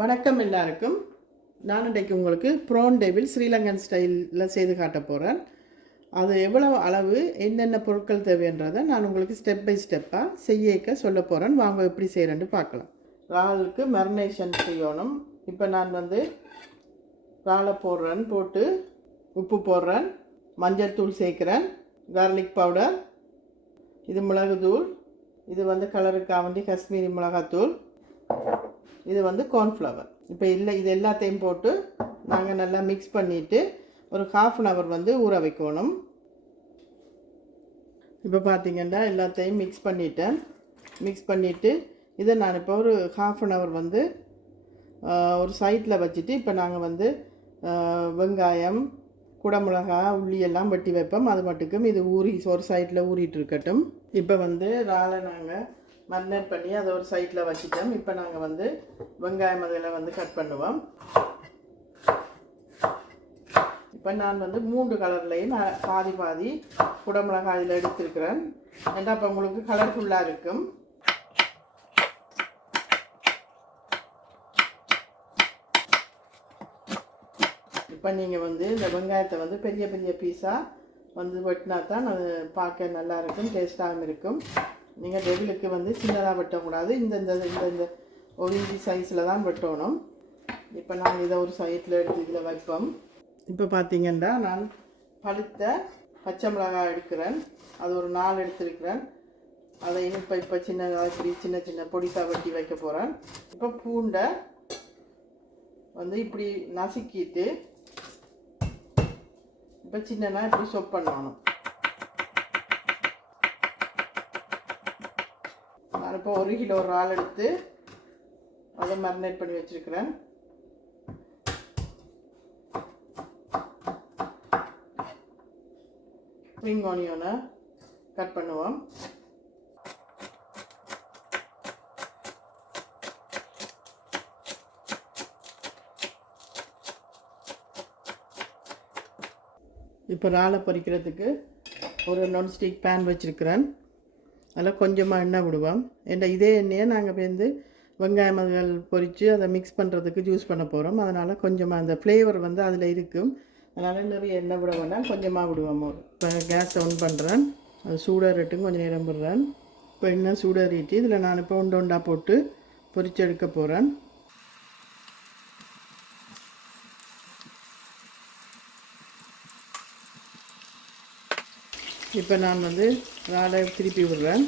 வணக்கம் எல்லாருக்கும். நான் இன்றைக்கு உங்களுக்கு ப்ரான் டெவில் ஸ்ரீலங்கன் ஸ்டைலில் செய்து காட்ட போகிறேன். அது எவ்வளவு அளவு என்னென்ன பொருட்கள் தேவைன்றதை நான் உங்களுக்கு ஸ்டெப் பை ஸ்டெப்பாக செய்யக்க சொல்ல போகிறேன். வாங்க எப்படி செய்கிறேன்னு பார்க்கலாம். இறாலுக்கு மேரினேஷன் செய்யணும். இப்போ நான் இறாலை போட்டு உப்பு போடுறேன், மஞ்சள் தூள் சேர்க்குறேன், கார்லிக் பவுடர், இது மிளகுத்தூள், இது கலருக்காக வேண்டி காஷ்மீரி மிளகாத்தூள், இது கார்ன்ஃப்ளவர். இப்போ இது எல்லாத்தையும் போட்டு நாங்கள் நல்லா மிக்ஸ் பண்ணிவிட்டு ஒரு 1/2 hour ஊற வைக்கணும். இப்போ பார்த்திங்கன்னா எல்லாத்தையும் மிக்ஸ் பண்ணிவிட்டு இதை நான் இப்போ ஒரு 1/2 hour ஒரு சைட்டில் வச்சுட்டு இப்போ நாங்கள் வெங்காயம், குடமிளகா, உள்ளி எல்லாம் வெட்டி வைப்போம். அது மட்டுக்கும் இது ஒரு சைட்டில் ஊறிட்டு இருக்கட்டும். இப்போ இறாலை நாங்கள் மரினேட் பண்ணி அதை ஒரு சைட்டில் வச்சுட்டோம். இப்போ நாங்கள் வெங்காயம் அதில் கட் பண்ணுவோம். இப்போ நான் 3 கலர்லேயும் பாதி குடமிளகாய் இதில் எடுத்துருக்கிறேன். ஏன்னா இப்போ உங்களுக்கு கலர்ஃபுல்லாக இருக்கும். இப்போ நீங்கள் இந்த வெங்காயத்தை பெரிய பெரிய பீஸாக வெட்டினா தான் அது பார்க்க நல்லா இருக்கும், டேஸ்ட்டாகவும் இருக்கும். நீங்கள் டெவிலுக்கு சின்னதாக வெட்டக்கூடாது, இந்த ஒரு இன்ச்சி சைஸில் தான் வெட்டணும். இப்போ நான் இதை ஒரு சைட்டில் எடுத்து இதில் வைப்போம். இப்போ பார்த்திங்கன்னா நான் பழுத்த பச்சை மிளகாய் எடுக்கிறேன். அது ஒரு 4 எடுத்துருக்கிறேன். அதை இப்போ சின்னதாக சின்ன சின்ன பொடிசாக வெட்டி வைக்க போகிறேன். இப்போ பூண்டை இப்படி நசுக்கிட்டு இப்போ சின்னனா இப்படி சொப் பண்ணணும். நான் இப்போ 1 கிலோ இறால் எடுத்து அதை மேரினேட் பண்ணி வச்சுருக்கிறேன். ஸ்ப்ரிங் ஆனியனை கட் பண்ணுவோம். இப்போ இறாலை பொரிக்கிறதுக்கு ஒரு நான்ஸ்டிக் பேன் வச்சுருக்கிறேன். அதில் கொஞ்சமாக எண்ணெய் விடுவோம். இதே எண்ணெயை நாங்கள் வெங்காயம் அதுகள் பொரித்து அதை மிக்ஸ் பண்ணுறதுக்கு யூஸ் பண்ண போகிறோம். அதனால் கொஞ்சமாக அந்த ஃப்ளேவர் அதில் இருக்கும். அதனால் நிறைய எண்ணெய் விட வேண்டாம், கொஞ்சமாக விடுவோம். இப்போ கேஸை ஆன் பண்ணுறேன். அது சூடாகட்டும், கொஞ்சம் நேரம் விடுறேன். இப்போ எண்ணெய் சூடாறிட்டு இதில் நான் இப்போ ஒண்டா போட்டு பொரித்து எடுக்க போகிறேன். இப்போ நான் இறாலை திருப்பி விடுறேன்.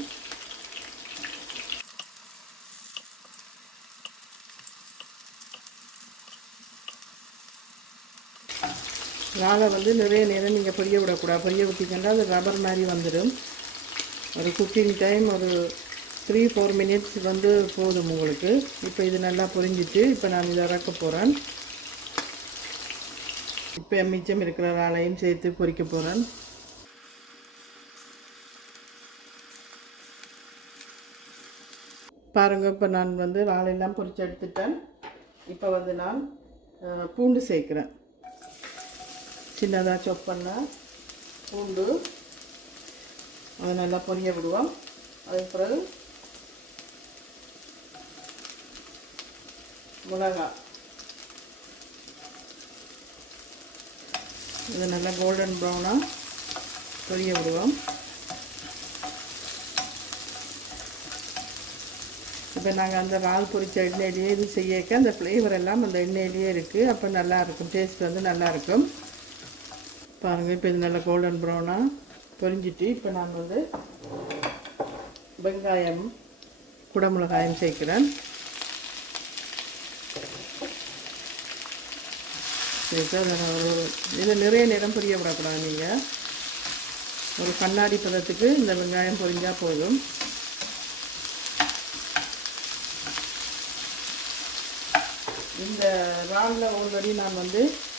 இறாலை நிறைய நேரம் நீங்கள் பொரிய விடக்கூடாது. பொரிய விட்டிங்கன்னா அது ரப்பர் மாதிரி வந்துடும். ஒரு குக்கிங் டைம் ஒரு 3-4 minutes போதும் உங்களுக்கு. இப்போ இது நல்லா பொரிஞ்சிட்டு இப்போ நான் இதை இறக்க போகிறேன். இப்போ மிச்சம் இருக்கிற இறாலையும் சேர்த்து பொரிக்க போகிறேன். பாருங்கள், இப்போ நான் இறாலெல்லாம் பொரித்து எடுத்துட்டேன். இப்போ நான் பூண்டு சேர்க்குறேன். சின்னதாக சாப் பண்ண பூண்டு அதை நல்லா பொரிய விடுவோம். அதுக்கு பிறகு மிளகாய் இதை நல்லா கோல்டன் ப்ரௌனாக பொரிய விடுவோம். இப்போ நாங்கள் அந்த இறால் பொரித்த எண்ணெயிலேயே இது செய்யக்க அந்த ஃப்ளேவர் எல்லாம் அந்த எண்ணெயிலேயே இருக்குது. அப்போ நல்லாயிருக்கும், டேஸ்ட் நல்லாயிருக்கும். பாருங்கள், இப்போ இது நல்லா கோல்டன் ப்ரௌனாக பொரிஞ்சிட்டு இப்போ நான் வெங்காயம், குடமிளகாயம் சேர்க்குறேன். இதை நிறைய நேரம் பொரிய விடக்கூடாது. நீங்கள் ஒரு கண்ணாடி பதத்துக்கு இந்த வெங்காயம் பொரிஞ்சால் போதும். இந்த இறாலில் ஆல்ரெடி நான்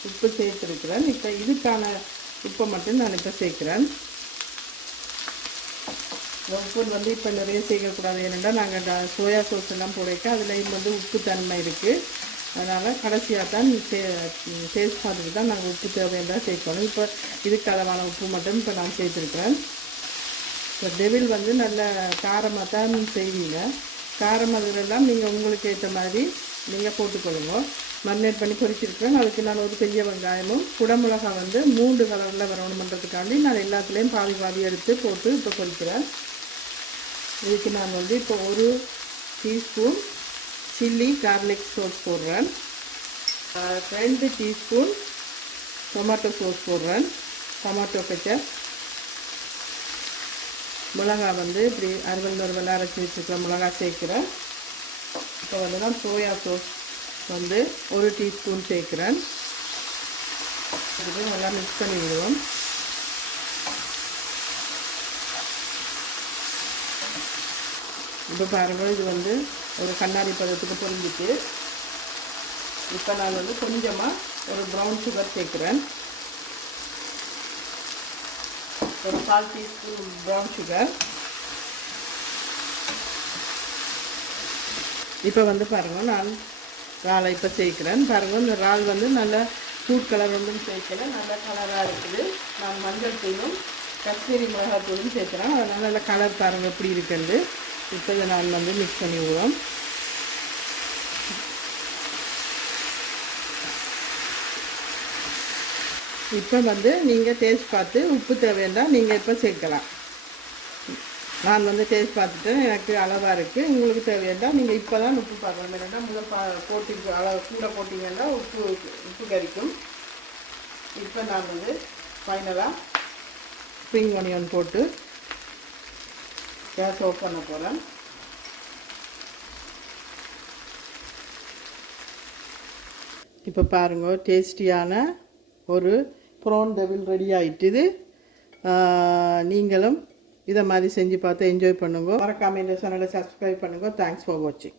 உப்பு சேர்த்துருக்கிறேன். இப்போ இதுக்கான உப்பை மட்டும் நான் இப்போ சேர்க்குறேன். உப்பு இப்போ நிறைய சேர்க்கக்கூடாது. ஏன்னா நாங்கள் சோயா சாஸ் எல்லாம் போடைக்க அதுலேயும் உப்பு தன்மை இருக்குது. அதனால் கடைசியாக தான் டேஸ்ட் பார்த்துட்டு தான் நாங்கள் உப்பு தேவையாக சேர்க்கணும். இப்போ இதுக்கு அளவான உப்பு மட்டும் இப்போ நான் சேர்த்துருக்கிறேன். இப்போ டெவில் நல்ல காரமாக தான் செய்வீங்க. காரம் அதுலெல்லாம் நீங்கள் உங்களுக்கு ஏற்ற மாதிரி நீங்கள் போட்டுக்கொள்ளுங்க. மரினேட் பண்ணி பொரிச்சிருக்கேன். அதுக்கு நான் ஒரு பெரிய வெங்காயமும் குடமிளகாய் வந்து 3 கலரில் வரணுமன்றதுக்காண்டி நான் எல்லாத்துலேயும் பாதி பாதி எடுத்து போட்டு இப்போ பொரிக்கிறேன். இதுக்கு நான் வந்து இப்போ 1 டீஸ்பூன் சில்லி கார்லிக் சோஸ் போடுறேன். 2 டீஸ்பூன் டொமேட்டோ சோஸ் போடுறேன். Tomato ketchup. மிளகாய் வந்து இப்படி 60 அரைச்சி வச்சுருக்கிற மிளகாய் சேர்க்குறேன். இப்போ வந்து நான் சோயா சோஸ் வந்து 1 டீஸ்பூன் சேர்க்குறேன். இது நல்லா மிக்ஸ் பண்ணி விடுவோம். இப்போ பாருங்கள், இது வந்து ஒரு கண்ணாடி பதத்துக்கு பொரிஞ்சிட்டு இப்போ நான் வந்து கொஞ்சமாக ஒரு ப்ரௌன் சுகர் சேர்க்குறேன். ஒரு 1/4 டீஸ்பூன் ப்ரௌன் சுகர். இப்போ வந்து பாருங்கள், நான் இறாலை இப்போ சேர்க்குறேன். பாருங்கள், இந்த இறால் வந்து நல்ல ஃபுட் கலர் ஒன்றும் சேர்க்கல, நல்ல கலராக இருக்குது. நான் மஞ்சள் தூளும் காஷ்மீரி மிளகாய் தூளும் சேர்க்குறேன். அதனால் நல்ல கலர் பாருங்கள் எப்படி இருக்குது. இப்போ இதை நான் வந்து மிக்ஸ் பண்ணி விடுவோம். இப்போ வந்து நீங்கள் டேஸ்ட் பார்த்து உப்பு தேவைன்னா நீங்கள் இப்போ சேர்க்கலாம். நான் வந்து டேஸ்ட் பார்த்துட்டு எனக்கு அளவாக இருக்குது. உங்களுக்கு தேவைன்னா நீங்கள் இப்போ தான் உப்பு பார்க்கணும். இல்லைன்னா முதல் போட்டிங்க அளவு கூட போட்டிங்கன்னா உப்பு கறிக்கும். இப்போ நான் வந்து ஃபைனலாக ஸ்ப்ரிங் ஆனியன் போட்டு கேஸ் ஆஃப் பண்ண போகிறேன். இப்போ பாருங்கள், டேஸ்டியான ஒரு ப்ரான் டெவில் ரெடி ஆகிட்டுது. நீங்களும் இதை மாதிரி செஞ்சு பார்த்து என்ஜாய் பண்ணுங்க. மறக்காமல் இந்த சேனலை சப்ஸ்கிரைப் பண்ணுங்க. தேங்க்ஸ் ஃபார் வாட்சிங்.